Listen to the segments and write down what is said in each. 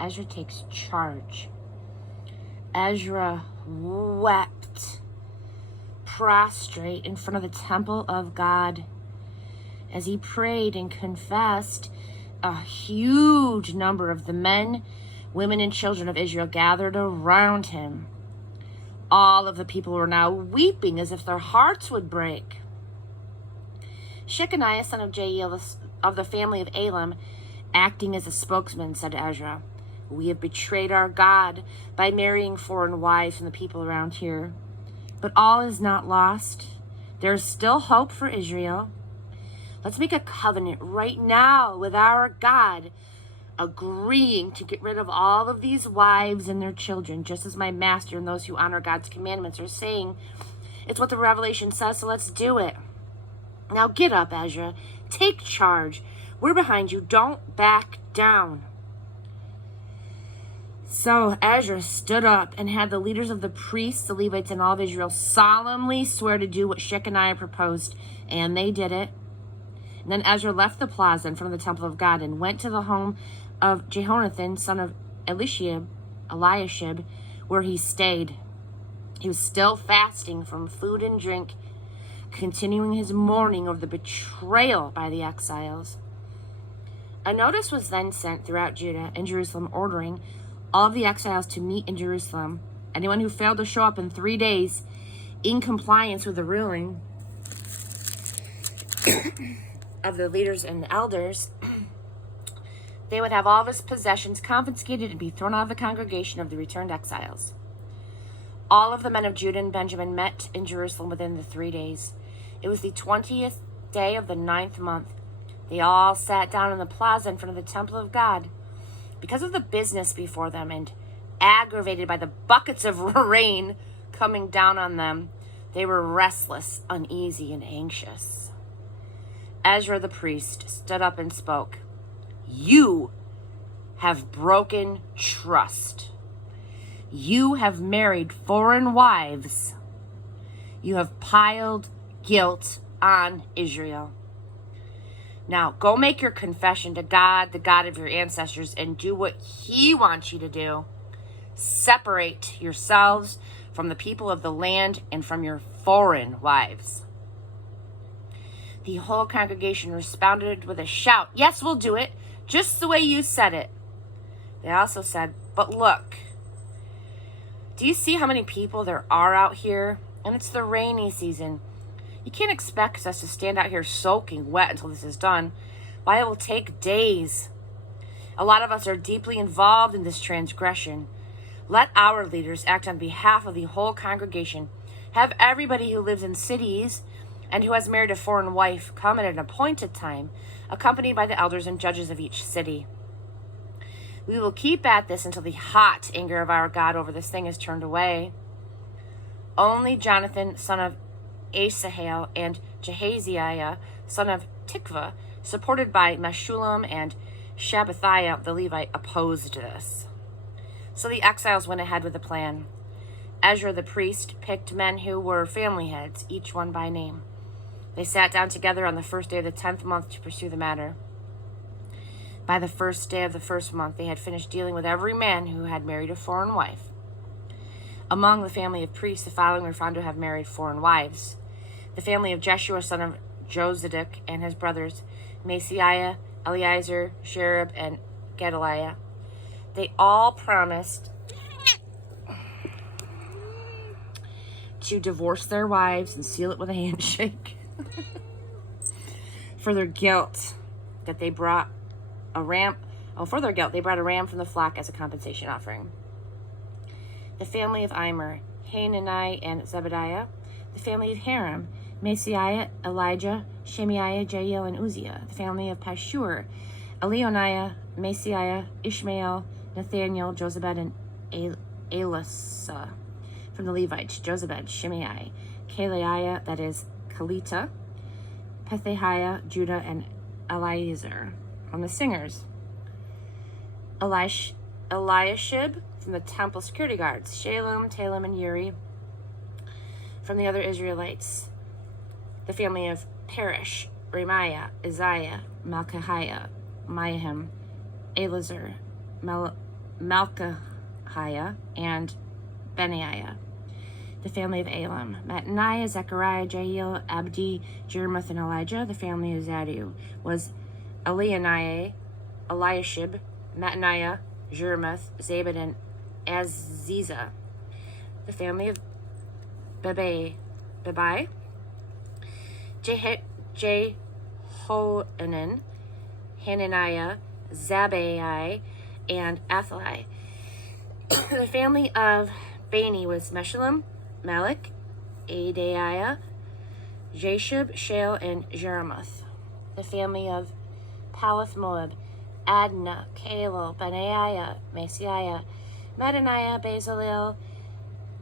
Ezra takes charge. Ezra wept, prostrate in front of the temple of God. As he prayed and confessed, a huge number of the men, women, and children of Israel gathered around him. All of the people were now weeping as if their hearts would break. Shechaniah, son of Jael, of the family of Elam, acting as a spokesman, said to Ezra, "We have betrayed our God by marrying foreign wives from the people around here. But all is not lost. There is still hope for Israel. Let's make a covenant right now with our God, agreeing to get rid of all of these wives and their children, just as my master and those who honor God's commandments are saying. It's what the Revelation says, so let's do it. Now get up, Ezra. Take charge. We're behind you. Don't back down." So Ezra stood up and had the leaders of the priests, the Levites, and all of Israel solemnly swear to do what Shechaniah proposed, and they did it. And then Ezra left the plaza in front of the temple of God and went to the home of Jehonathan, son of Eliashib, where he stayed. He was still fasting from food and drink, continuing his mourning over the betrayal by the exiles. A notice was then sent throughout Judah and Jerusalem ordering all of the exiles to meet in Jerusalem. Anyone who failed to show up in 3 days in compliance with the ruling of the leaders and elders, they would have all of his possessions confiscated and be thrown out of the congregation of the returned exiles. All of the men of Judah and Benjamin met in Jerusalem within the 3 days. It was the 20th day of the 9th month. They all sat down in the plaza in front of the temple of God. Because of the business before them and aggravated by the buckets of rain coming down on them, they were restless, uneasy, and anxious. Ezra the priest stood up and spoke. "You have broken trust. You have married foreign wives. You have piled guilt on Israel. Now go make your confession to God, the God of your ancestors, and do what he wants you to do. Separate yourselves from the people of the land and from your foreign wives." The whole congregation responded with a shout, "Yes, we'll do it, just the way you said it." They also said, "But look, do you see how many people there are out here? And it's the rainy season. You can't expect us to stand out here soaking wet until this is done. Why, it will take days. A lot of us are deeply involved in this transgression. Let our leaders act on behalf of the whole congregation. Have everybody who lives in cities and who has married a foreign wife come at an appointed time, accompanied by the elders and judges of each city. We will keep at this until the hot anger of our God over this thing is turned away." Only Jonathan, son of Asahel, and Jehaziah, son of Tikva, supported by Meshullam and Shabbathiah the Levite, opposed this. So the exiles went ahead with the plan. Ezra the priest picked men who were family heads, each one by name. They sat down together on the first day of the 10th month to pursue the matter. By the first day of the first month, they had finished dealing with every man who had married a foreign wife. Among the family of priests, the following were found to have married foreign wives: the family of Jeshua, son of Jozadak, and his brothers, Maaseiah, Eleazar, Sherib, and Gedaliah. They all promised to divorce their wives and seal it with a handshake. For their guilt, that they brought a ram. For their guilt, they brought a ram from the flock as a compensation offering. The family of Immer, Hanani and Zebediah. The family of Haram, Maaseiah, Elijah, Shemaiah, Jael, and Uzziah. The family of Pashur, Elionaiah, Maaseiah, Ishmael, Nathaniel, Jozabad, and Elasa. From the Levites, Jozabad, Shimei, Kalaiah, that is Kalita, Pethahiah, Judah, and Eleazar. From the singers, Eliashib, from the temple security guards, Shalom, Talem, and Uri. From the other Israelites, the family of Perish, Remiah, Isaiah, Malchiah, Mayhem, Elazar, Malchiah, and Benaiah. The family of Elam. Mattaniah, Zechariah, Jael, Abdi, Jeremoth, and Elijah. The family of Zaddu was Elianiah, Eliashib, Mattaniah, Jeremoth, Zabad, and Aziza. The family of Bebai, Jehohanan, Hananiah, Zabbai, and Athaliah. The family of Bani was Meshullam, Malek, Adaiah, Jashub, Shael, and Jeremoth. The family of Paleth Moab, Adnah, Kalel, Benaiah, Masiah, Mattaniah, Bezalel,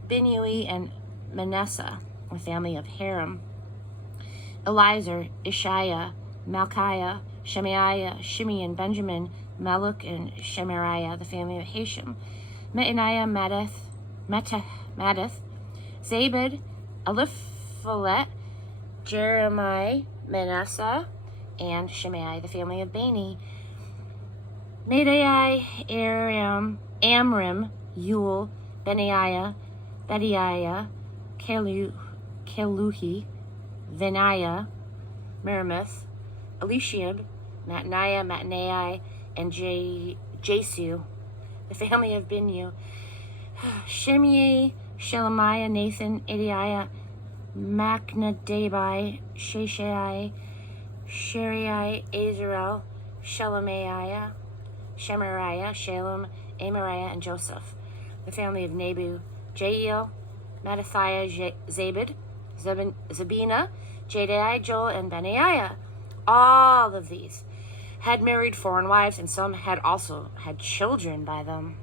Binui, and Manasseh. The family of Haram, Eliezer, Ishiah, Malchiah, Shemaiah, Shimi, and Benjamin, Maluk, and Shemariah. The family of Hashem, Mattaniah, Mattith, Zabad, Eliphalet, Jeremiah, Manasseh, and Shimei. The family of Bani, Madai, Aram, Amram, Yul, Benaiah, Bediah, Keluhi, Benaiah, Merimoth, Elishib, Mattaniah, and Jesu. The family of Binu, Shimei, Shelemiah, Nathan, Adiah, Machnadabai, Sheshai, Sherai, Azarel, Shelemiah, Shemariah, Shalem, Amariah, and Joseph. The family of Nebu, Jael, Mattathiah, Zabad, Zabina, Jadai, Joel, and Benaiah. All of these had married foreign wives, and some had also had children by them.